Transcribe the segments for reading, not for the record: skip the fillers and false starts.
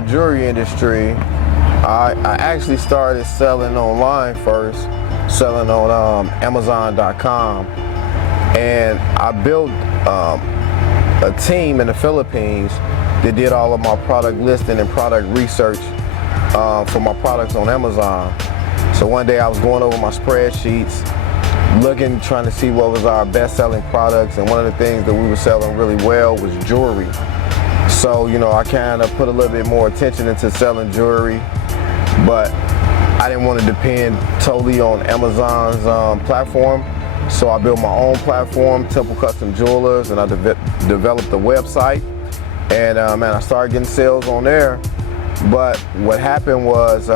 the jewelry industry, I actually started selling online first, selling on Amazon.com, and I built a team in the Philippines that did all of my product listing and product research for my products on Amazon. So one day I was going over my spreadsheets, looking, trying to see what was our best-selling products, and one of the things that we were selling really well was jewelry. So, you know, I kind of put a little bit more attention into selling jewelry, but I didn't want to depend totally on Amazon's platform. So I built my own platform, Temple Custom Jewelers, and I developed a website, and man, I started getting sales on there. But what happened was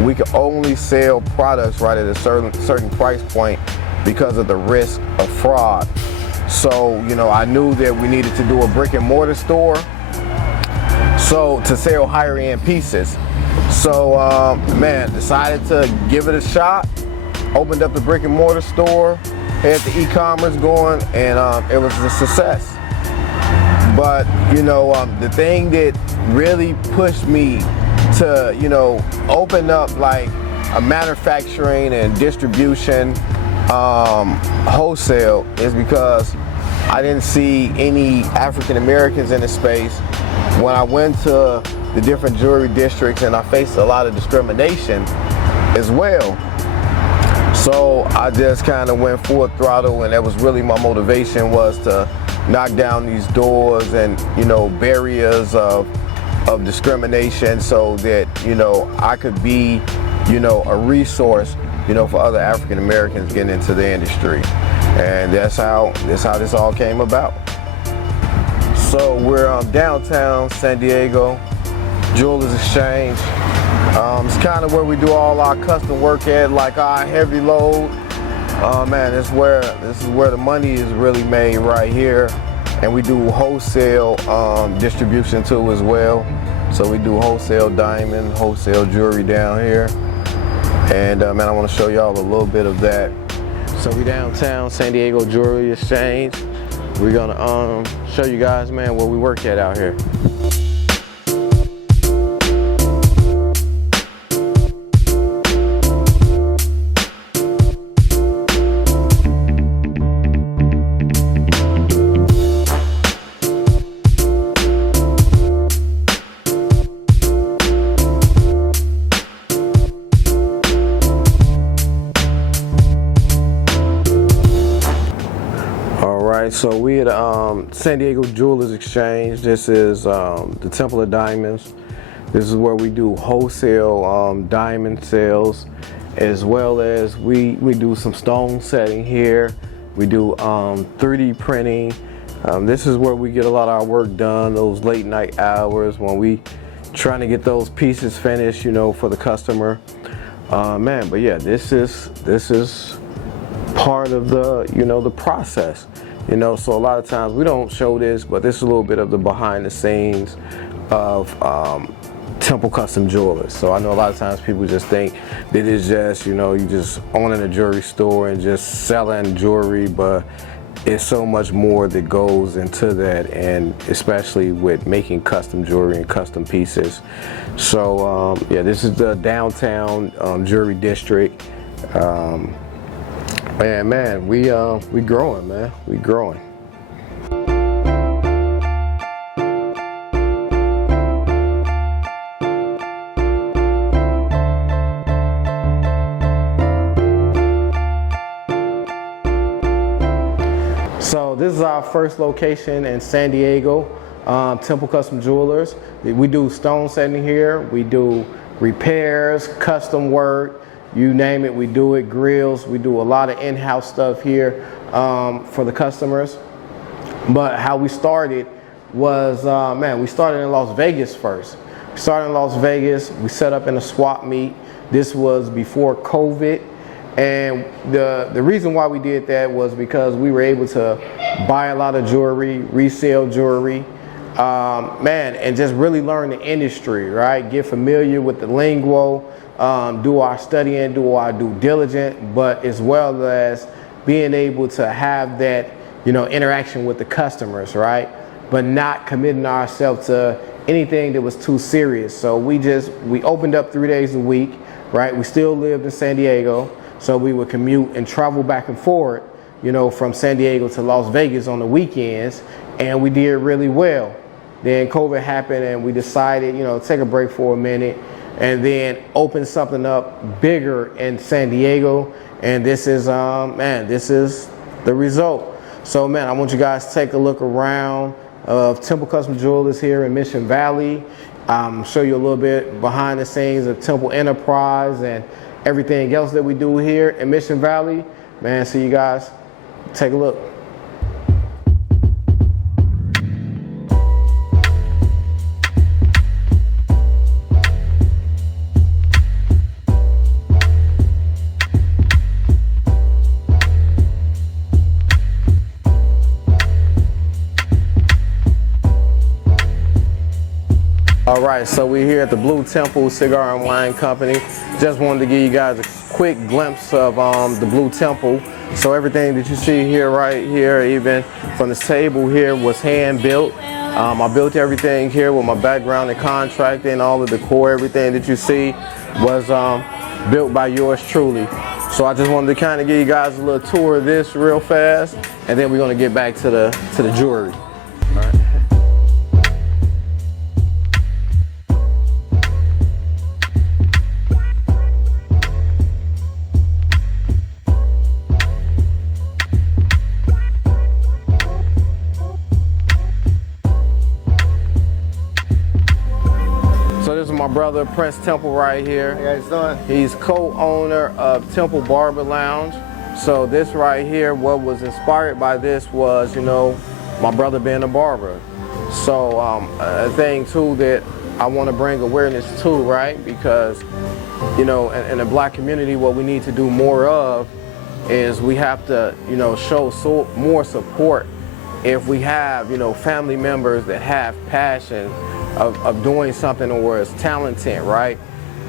we could only sell products right at a certain price point because of the risk of fraud. So, you know, I knew that we needed to do a brick and mortar store, so to sell higher end pieces. So, man, decided to give it a shot. Opened up the brick and mortar store, had the e-commerce going, and it was a success. But, you know, the thing that really pushed me to, you know, open up like a manufacturing and distribution wholesale is because I didn't see any African Americans in the space. When I went to the different jewelry districts, and I faced a lot of discrimination as well. So I just kind of went full throttle, and that was really my motivation, was to knock down these doors and, you know, barriers of discrimination, so that, you know, I could be, you know, a resource, you know, for other African Americans getting into the industry. And that's how this all came about. So we're downtown San Diego, Jewelers Exchange. It's kind of where we do all our custom work at, like our heavy load. Man, this is where the money is really made, right here. And we do wholesale distribution too as well. So we do wholesale diamond, wholesale jewelry down here. And man, I want to show y'all a little bit of that. So we downtown San Diego Jewelry Exchange. We're gonna show you guys, man, where we work at out here. So we at San Diego Jewelers Exchange. This is the Temple of Diamonds. This is where we do wholesale diamond sales, as well as we do some stone setting here. We do 3D printing. This is where we get a lot of our work done, those late night hours when we trying to get those pieces finished, you know, for the customer. Man, but yeah, this is part of the, you know, the process. You know, so a lot of times we don't show this, but this is a little bit of the behind the scenes of Temple Custom Jewelers. So I know a lot of times people just think that it's just, you know, you just owning a jewelry store and just selling jewelry, but it's so much more that goes into that, and especially with making custom jewelry and custom pieces. So yeah, this is the downtown jewelry district. Man, we growing, man. We growing. So this is our first location in San Diego, Temple Custom Jewelers. We do stone setting here. We do repairs, custom work. You name it, we do it. Grills, we do a lot of in-house stuff here for the customers. But how we started was, man, we started in Las Vegas first. We started in Las Vegas, we set up in a swap meet. This was before COVID. And the reason why we did that was because we were able to buy a lot of jewelry, resell jewelry, man, and just really learn the industry, right? Get familiar with the lingo. Do our studying, do our due diligence, but as well as being able to have that, you know, interaction with the customers, right? But not committing ourselves to anything that was too serious. So we opened up 3 days a week, right? We still lived in San Diego, so we would commute and travel back and forth, you know, from San Diego to Las Vegas on the weekends, and we did really well. Then COVID happened and we decided, you know, take a break for a minute and then open something up bigger in San Diego. And this is, man, this is the result. So, man, I want you guys to take a look around of Temple Custom Jewelers here in Mission Valley. Show you a little bit behind the scenes of Temple Enterprise and everything else that we do here in Mission Valley. Man, so you guys take a look. All right, so we're here at the Blue Temple Cigar and Wine Company. Just wanted to give you guys a quick glimpse of the Blue Temple. So everything that you see here, right here, even from this table here, was hand built. I built everything here with my background in contracting, all of the decor, everything that you see was built by yours truly. So I just wanted to kind of give you guys a little tour of this real fast, and then we're gonna get back to the jewelry. All right. This is my brother Prince Temple right here. How you guys doing? He's co-owner of Temple Barber Lounge. So this right here, what was inspired by this was, you know, my brother being a barber. So a thing too that I want to bring awareness to, right? Because, you know, in the black community, what we need to do more of is we have to, you know, show more support if we have, you know, family members that have passion of doing something or is talented, right?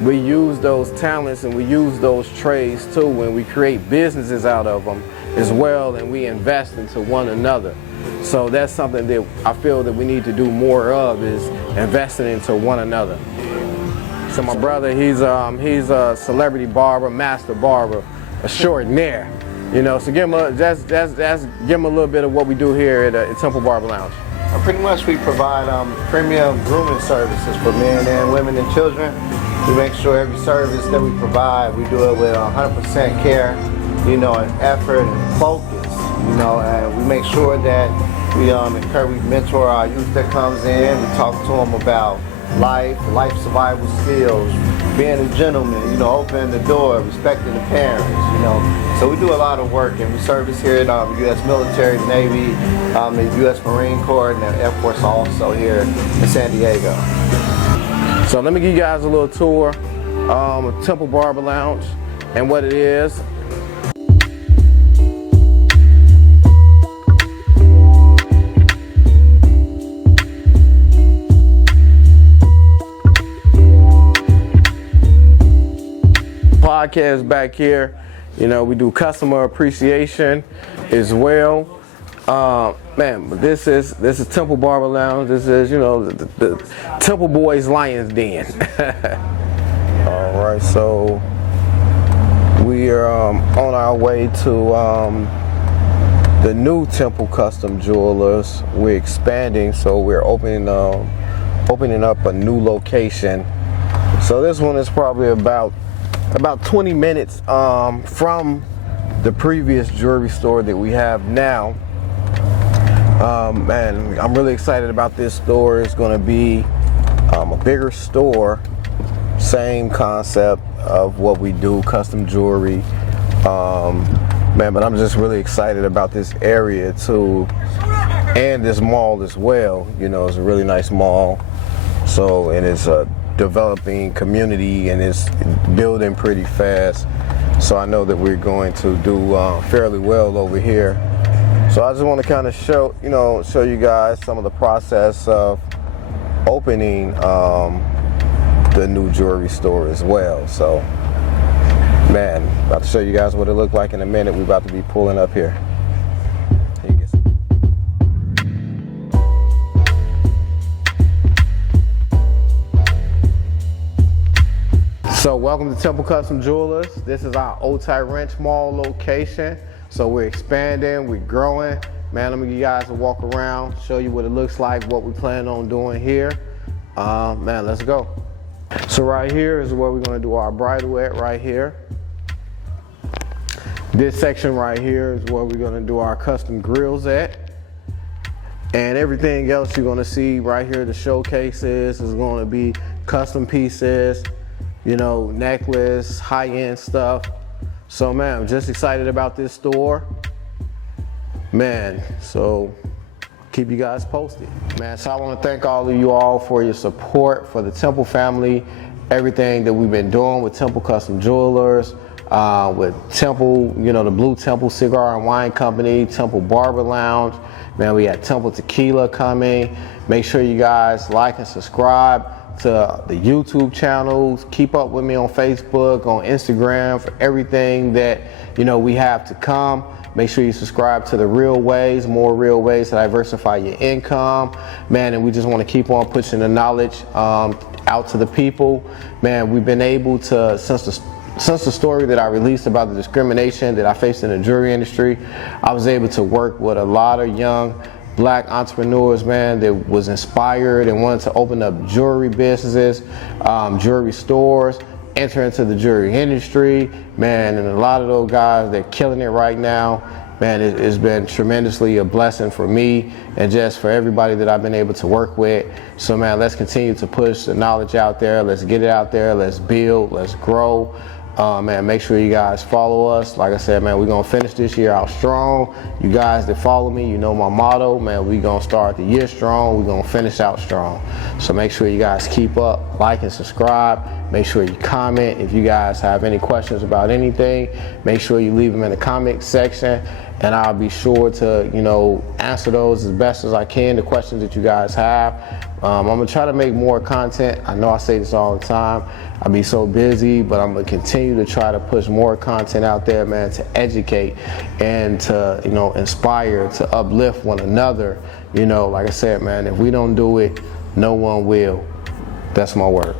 We use those talents and we use those trades too when we create businesses out of them as well, and we invest into one another. So that's something that I feel that we need to do more of, is investing into one another. So my brother, he's a celebrity barber, master barber, extraordinaire. You know, so give him a little bit of what we do here at Temple Barber Lounge. Pretty much we provide premium grooming services for men and women and children. We make sure every service that we provide, we do it with 100% care, you know, and effort and focus, you know, and we make sure that we mentor our youth that comes in. We talk to them about life survival skills, being a gentleman, you know, opening the door, respecting the parents, you know. So we do a lot of work, and we service here at U.S. military, the Navy, the U.S. Marine Corps, and the Air Force also here in San Diego. So let me give you guys a little tour of Temple Barber Lounge and what it is. Podcast back here, you know, we do customer appreciation as well. Man, but this is Temple Barber Lounge. This is, you know, the Temple Boys Lions Den. All right, so we are on our way to the new Temple Custom Jewelers. We're expanding, so we're opening up a new location. So this one is probably about 20 minutes from the previous jewelry store that we have now. And I'm really excited about this store. It's going to be a bigger store, same concept of what we do, custom jewelry. Man, but I'm just really excited about this area too, and this mall as well. You know, it's a really nice mall. So, and it's a developing community, and it's building pretty fast. So I know that we're going to do fairly well over here. So I just want to kind of show you guys some of the process of opening the new jewelry store as well. So, man, about to show you guys what it looked like in a minute. We're about to be pulling up here. So welcome to Temple Custom Jewelers. This is our Otay Ranch Mall location. So we're expanding, we're growing. Man, let me give you guys a walk around, show you what it looks like, what we plan on doing here. Man, let's go. So right here is where we're gonna do our bridal at, right here. This section right here is where we're gonna do our custom grills at. And everything else you're gonna see right here, the showcases, is gonna be custom pieces, you know, necklace, high-end stuff. So man, I'm just excited about this store. Man, so keep you guys posted. Man, so I wanna thank all of you all for your support for the Temple family, everything that we've been doing with Temple Custom Jewelers, with Temple, you know, the Blue Temple Cigar and Wine Company, Temple Barber Lounge. Man, we got Temple Tequila coming. Make sure you guys like and subscribe to the YouTube channels. Keep up with me on Facebook, on Instagram for everything that, you know, we have to come. Make sure you subscribe to the Real Ways, more real ways to diversify your income. Man, and we just want to keep on pushing the knowledge out to the people. Man, we've been able to, since the story that I released about the discrimination that I faced in the jewelry industry, I was able to work with a lot of young Black entrepreneurs, man, that was inspired and wanted to open up jewelry businesses, jewelry stores, enter into the jewelry industry, man, and a lot of those guys, they're killing it right now. Man, it's been tremendously a blessing for me and just for everybody that I've been able to work with. So man, let's continue to push the knowledge out there. Let's get it out there. Let's build. Let's grow. Man, make sure you guys follow us. Like I said, man, we're gonna finish this year out strong. You guys that follow me, you know my motto, man, we're gonna start the year strong, we're gonna finish out strong. So make sure you guys keep up, like and subscribe. Make sure you comment. If you guys have any questions about anything, make sure you leave them in the comment section, and I'll be sure to, you know, answer those as best as I can, the questions that you guys have. I'm gonna try to make more content. I know I say this all the time. I be so busy, but I'm gonna continue to try to push more content out there, man, to educate and to, you know, inspire, to uplift one another. You know, like I said, man, if we don't do it, no one will. That's my word.